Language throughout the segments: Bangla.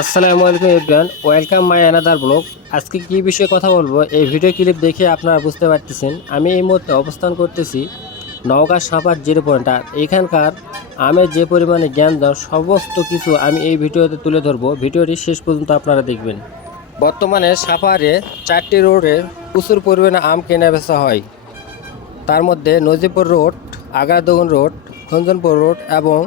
আসসালামু আলাইকুম everyone, welcome my another blog. আজকে কি বিষয়ে কথা বলবো এই ভিডিও ক্লিপ দেখে আপনারা বুঝতে পারতেছেন। আমি এই মুহূর্তে অবস্থান করতেছি নওগাঁ সাপার 0 পয়েন্ট। আর এখানকার আমের যে পরিমাণে জ্ঞান দাও সমস্ত কিছু আমি এই ভিডিওতে তুলে ধরবো। ভিডিওটি শেষ পর্যন্ত আপনারা দেখবেন। বর্তমানে সাপারে 4টি রোডে প্রচুর পরিমাণে আম কেনা বেচা হয়। তার মধ্যে Nazipur road, Agardogan road, Khanjanpur road এবং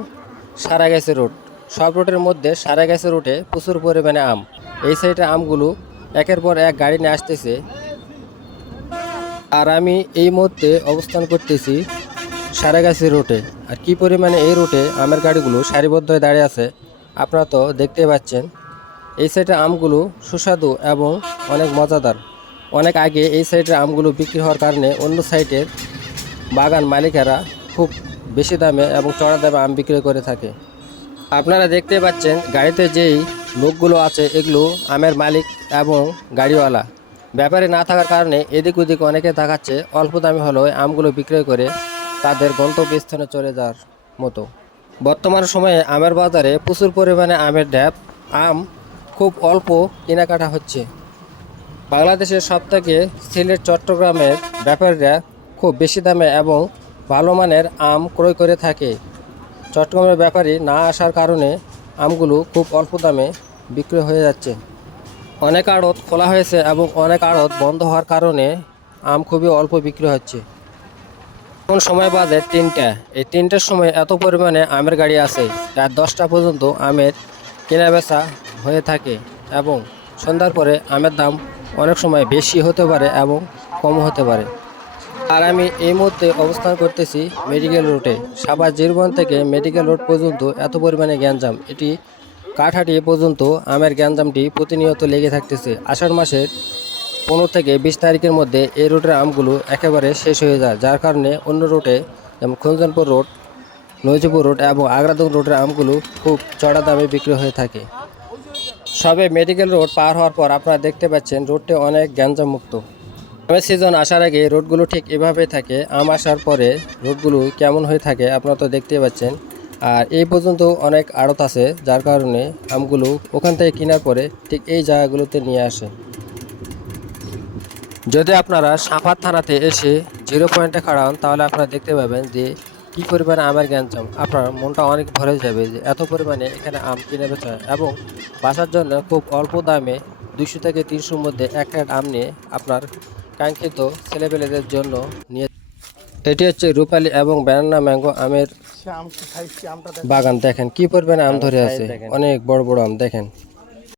সারাগাছি রোড। সব রোডের মধ্যে সারাগাছি রোডে প্রচুর পরিমাণে আম। এই সাইডে আমগুলো একের পর এক গাড়ি নিয়ে আসতেছে। আর আমি এই মুহূর্তে অবস্থান করতেছি সারাগাছি রোডে। আর কি পরিমাণে এই রোডে আমের গাড়িগুলো সারিবদ্ধ হয়ে দাঁড়িয়ে আছে আপনারা তো দেখতে পাচ্ছেন। এই সাইডে আমগুলো সুস্বাদু এবং অনেক মজাদার। অনেক আগে এই সাইডের আমগুলো বিক্রি হওয়ার কারণে অন্য সাইডের বাগান মালিকেরা খুব বেশি দামে এবং চড়া দামে আম বিক্রি করে থাকে। আপনারা দেখতে পাচ্ছেন গাড়িতে যেই লোকগুলো আছে এগুলো আমের মালিক এবং গাড়িওয়ালা। ব্যাপারে না থাকার কারণে এদিক ওদিক অনেকে দেখাচ্ছে অল্প দামে হলেও আমগুলো বিক্রয় করে তাদের গন্তব্যস্থানে চলে যাওয়ার মতো। বর্তমান সময়ে আমের বাজারে প্রচুর পরিমাণে আমের ঢেপ। আম খুব অল্প কেনাকাটা হচ্ছে। বাংলাদেশের সবথেকে সিলেট চট্টগ্রামের ব্যাপারীরা খুব বেশি দামে এবং ভালো মানের আম ক্রয় করে থাকে। চট্টগ্রামের ব্যাপারী না আসার কারণে আমগুলো খুব অল্প দামে বিক্রি হয়ে যাচ্ছে। অনেক আড়ত খোলা হয়েছে এবং অনেক আড়ত বন্ধ হওয়ার কারণে আম খুবই অল্প বিক্রি হচ্ছে। কোন সময় বাজে 3টা। এই 3টার সময় এত পরিমাণে আমের গাড়ি আছে, রাত 10টা পর্যন্ত আমের কেনা বেচা হয়ে থাকে এবং সন্ধ্যার পরে আমের দাম অনেক সময় বেশি হতে পারে এবং কমও হতে পারে। আর আমি এই মুহূর্তে অবস্থান করতেছি মেডিকেল রোডে। সাপার 0 পয়েন্ট থেকে মেডিকেল রোড পর্যন্ত এত পরিমাণে গ্যাঞ্জাম। এটি কাঠাটি পর্যন্ত আমের গ্যাঞ্জামটি প্রতিনিয়ত লেগে থাকতেছে। আষাঢ় মাসের 15 থেকে 20 তারিখের মধ্যে এই রোডের আমগুলো একেবারে শেষ হয়ে যায়, যার কারণে অন্য রোডে যেমন খঞ্জনপুর রোড, নজিপুর রোড এবং আগ্রাদোগন রোডের আমগুলো খুব চড়া দামে বিক্রি হয়ে থাকে। সবে মেডিকেল রোড পার হওয়ার পর আপনারা দেখতে পাচ্ছেন রোডটি অনেক গ্যাঞ্জাম মুক্ত। আমের সিজন আসার আগে রোডগুলো ঠিক এভাবেই থাকে। আম আসার পরে রোডগুলো কেমন হয়ে থাকে আপনারা তো দেখতে পাচ্ছেন। আর এই পর্যন্ত অনেক আড়ত আছে, যার কারণে আমগুলো ওখান থেকে কেনার পরে ঠিক এই জায়গাগুলোতে নিয়ে আসে। যদি আপনারা সাপার থানাতে এসে 0 পয়েন্টে খাড়ান তাহলে আপনারা দেখতে পাবেন যে কী পরিমাণে আমের গ্যাঞ্জাম। আপনার মনটা অনেক ভরে যাবে যে এত পরিমাণে এখানে আম কিনে বেচা এবং বাসার জন্য খুব অল্প দামে 200 থেকে 300-র মধ্যে এক আম নিয়ে আপনার কাঙ্ক্ষিত ছেলেপেলেদের জন্য নিয়ে। এটি হচ্ছে রূপালী এবং ব্যানানা ম্যাঙ্গো আমের বাগান। দেখেন কি পরিমাণে আম ধরে আছে, অনেক বড় বড় আম দেখেন।